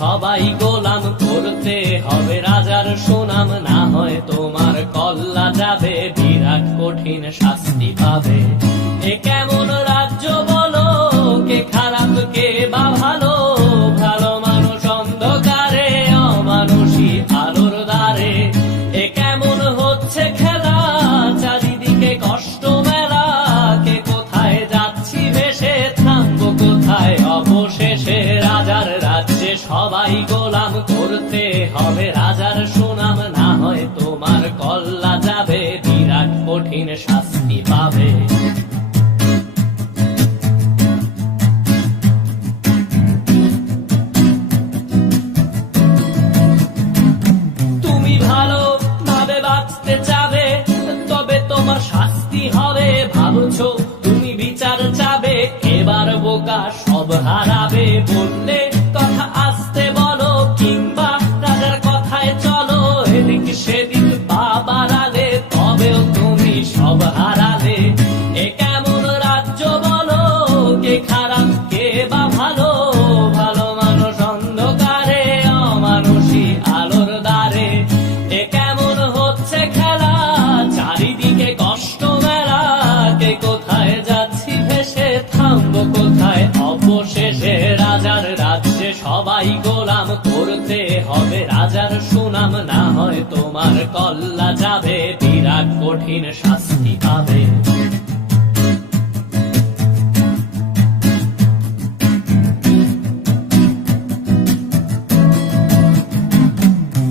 সবাই গোলাম, করতে হবে রাজার সুনাম, না হয় তোমার কল্লা যাবে, বিরাট কঠিন শাস্তি পাবে। এ কেমন রাজ্য বলো, কে খারাপ কে বা ভালো, ভালো মানুষ অন্ধকারে, অমানুষী আলোর দ্বারে। এ কেমন হচ্ছে খেলা, চারিদিকে কষ্ট মেলা, কে কোথায় যাচ্ছি ভেসে, থামবো কোথায় অবশেষে। রাজার রাজ্যে সবাই গোলাম, করতে হবে রাজার সুনাম, না হয় তোমার কল্লা যাবে, বিরাট কঠিন শাস্তি পাবে। তুমি ভালো ভাবে বাঁচতে চাবে, তবে তোমার শাস্তি হবে। ভাবছো তুমি বিচার চাবে, এবার বোকা সব হারাবে। বললে কথা আসতে বলো, কিংবা রাজার কথায় চলো, এদিক সেদিক পা বাড়ালে, তবেও তুমি সব হারালে। এ কেমন রাজ্য বলো, কে খারাপ কে বা ভালো, ভালো মানুষ অন্ধকারে, অমানুষী আলোর দ্বারে। এ কেমন হচ্ছে খেলা, চারিদিকে কষ্ট মেলা, কে কোথায় যাচ্ছি ভেসে, থামবো কোথায় অবশেষে। রাজার রাজ্যে সবাই গোলাম, করতে হবে রাজার সুনাম, না হয় তোমার কল্লা যাবে, বিরাট কঠিন শাস্তি পাবে।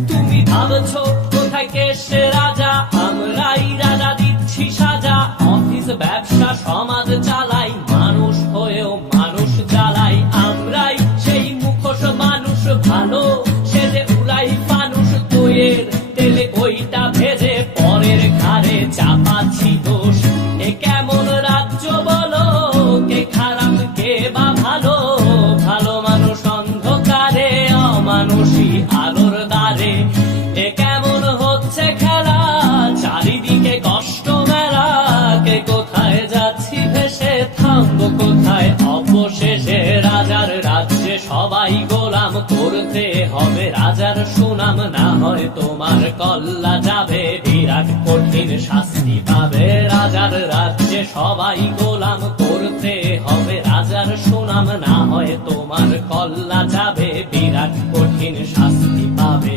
তুমি ভাবছো কোথায় কেসে রাজা, আমরাই রাজা দিচ্ছি সাজা। অফিস ব্যবসা সমাজ চালাই, মানুষ হয়েও মানুষ জ্বালাই। আমরাই সেই মুখোশ মানুষ ভালো, সেজে উড়াই মানুষ দইয়ের তেলে, ওইটা ভেজে পরের ঘাড়ে চাপাচ্ছি দোষ। এ কেমন রাজ্য বলো, কে খারাপ কে বা ভালো, ভালো মানুষ অন্ধকারে, অমানুষী আলোর দ্বারে। এ কেমন হচ্ছে খেলা, চারিদিকে কষ্ট মেলা, কে কোথায় যাচ্ছি ভেসে, থামবো কোথায় অবশেষে। রাজার রাজ্যে সবাই গোলাম, করতে হবে রাজার সুনাম, না হয় তোমার কল্লা যাবে, বিরাট কঠিন শাস্তি পাবে। রাজার রাজ্যে সবাই গোলাম, করতে হবে রাজার সুনাম, না হয় তোমার কল্লা যাবে, বিরাট কঠিন শাস্তি পাবে।